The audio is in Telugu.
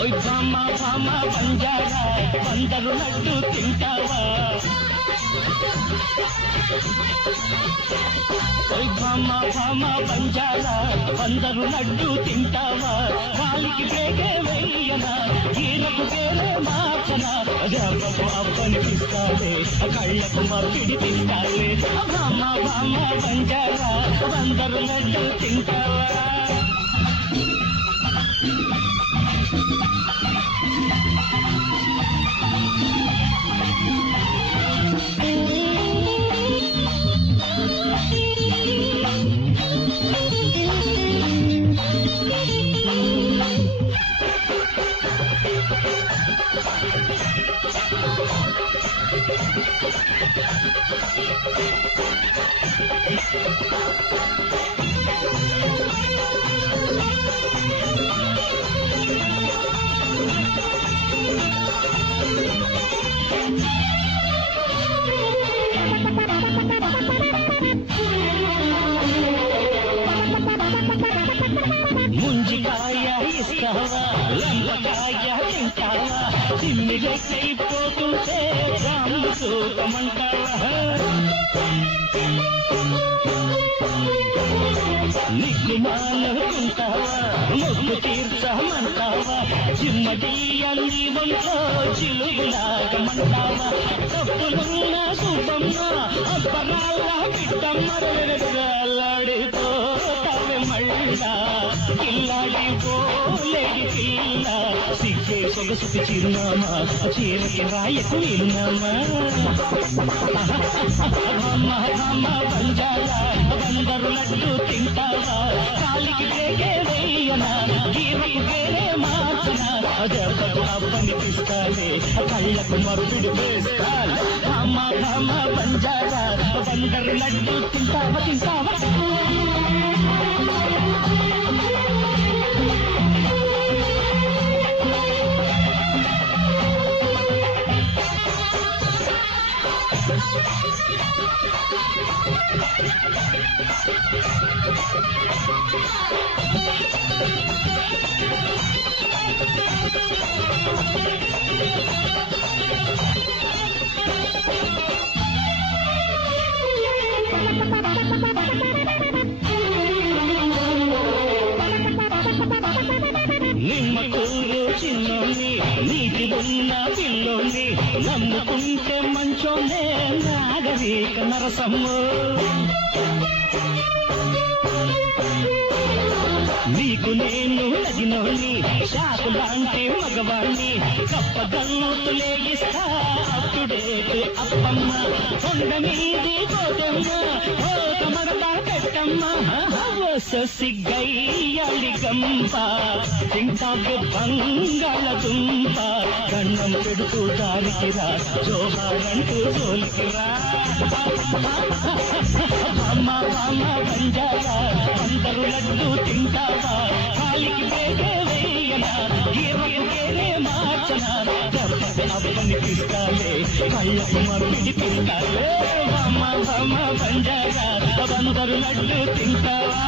ఓయ్ భామ భామ బంజారా బందరు లడ్డు తింటావా? ఓయ్ భామ భామ బంజారా బందరు లడ్డు తింటావా? కాలికి బేగే వెయ్యనా ఈలకు వేరే మార్చనా? రెవ్వకు అప్పనిపిస్తాలే కళ్ళకు మప్పిడి తింటాలే. భామ భామ బంజారా బందరు లడ్డు తింటావా? ముంజికాయ ఇస్తావా లంబకాయ తింటావా? తిమ్మిగైపోతుంటే రాము సూపమంటావా? నిగ్గుమానుకుంటావా మొగ్గు తీర్చమంటావా? చిమ్మడీయల్ని ఒంట్లో చిలుగులాగమంటావా? తప్పులున్న శుభమ్మ అబ్బరాల బిడ్డమ్మ అల్లాడిపోతావే మళ్ళా ఇల్లాడిపోలేడి పిల్ల సిగ్గే సొగసుకి చిరునామా చీరకి రాయకు ఇరునామా. అమ్మ అమ్మ బంజారా బందరు లడ్డు తింటావా? కాలికి బేగే వేయనా ఈరకు వేరే మార్చనా? దెబ్బకు అప్పనిపిస్తాలే కళ్ళకు మరుపిడి వేస్తాలే. అమ్మ అమ్మ బంజారా బందరు లడ్డు తింటావా తింటావా? నిమ్మకూరు చిన్నోని నీటి ఉన్న పిల్లోని నమ్ముకుంటే మంచోనే నాగరిక నరసమ్ము. నీకు నేను నదినోని షాకు లాంటి మగవాణ్ణి కప్పగల్లుతులే ఇస్తా అప్పుడేటు అప్పమ్మ. కొండ మీది కోటమ్మ మడతా పెట్టమ్మ సిగ్గయ్యాలి గంప తింటాకు బంగాళదుంప. కన్నం పెడుతూ దారికి రా జోహారంటూ జోలికిరా. అమ్మ అమ్మ బంజారా అందరు లడ్డు తింటావా? కాలికి బేగే వేయనా ఈరకు వేరే మార్చనా? దెబ్బకు అప్పనిపిస్తాలే కళ్ళకు మరుపిడి తింటాలే. అమ్మ అమ్మ బంజారా అందరు లడ్డు తింటావా?